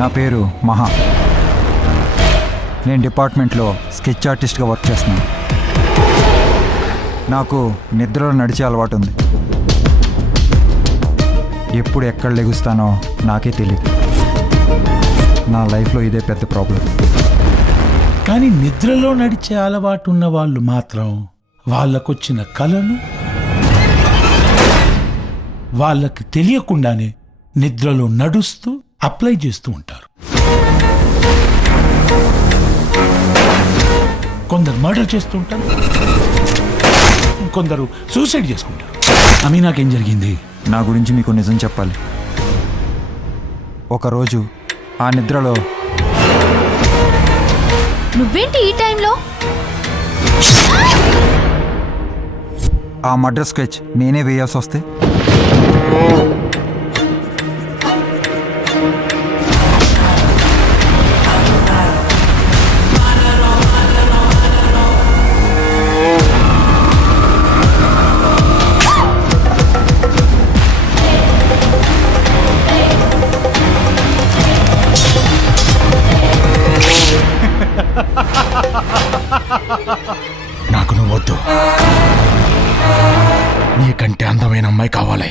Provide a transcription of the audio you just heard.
నా పేరు మహా. నేను డిపార్ట్మెంట్లో స్కెచ్ ఆర్టిస్ట్గా వర్క్ చేస్తున్నాను. నాకు నిద్రలో నడిచే అలవాటు ఉంది. ఎప్పుడు ఎక్కడ లెగుస్తానో నాకే తెలియదు. నా లైఫ్లో ఇదే పెద్ద ప్రాబ్లం. కానీ నిద్రలో నడిచే అలవాటు ఉన్న వాళ్ళు మాత్రం వాళ్ళకొచ్చిన కలను వాళ్ళకి తెలియకుండానే నిద్రలో నడుస్తూ అప్లై చేస్తూ ఉంటారు. కొందరు మర్డర్ చేస్తూ ఉంటారు, కొందరు సూసైడ్ చేసుకుంటారు. అమీనాకేం జరిగింది? నా గురించి మీకు నిజం చెప్పాలి. ఒకరోజు ఆ నిద్రలో నువ్వేంటి ఈ టైంలో? ఆ మర్డర్ స్కెచ్ నేనే వేయాల్సి వస్తే నాకు నువ్వు వద్దు, నీకంటే అందమైన అమ్మాయి కావాలి.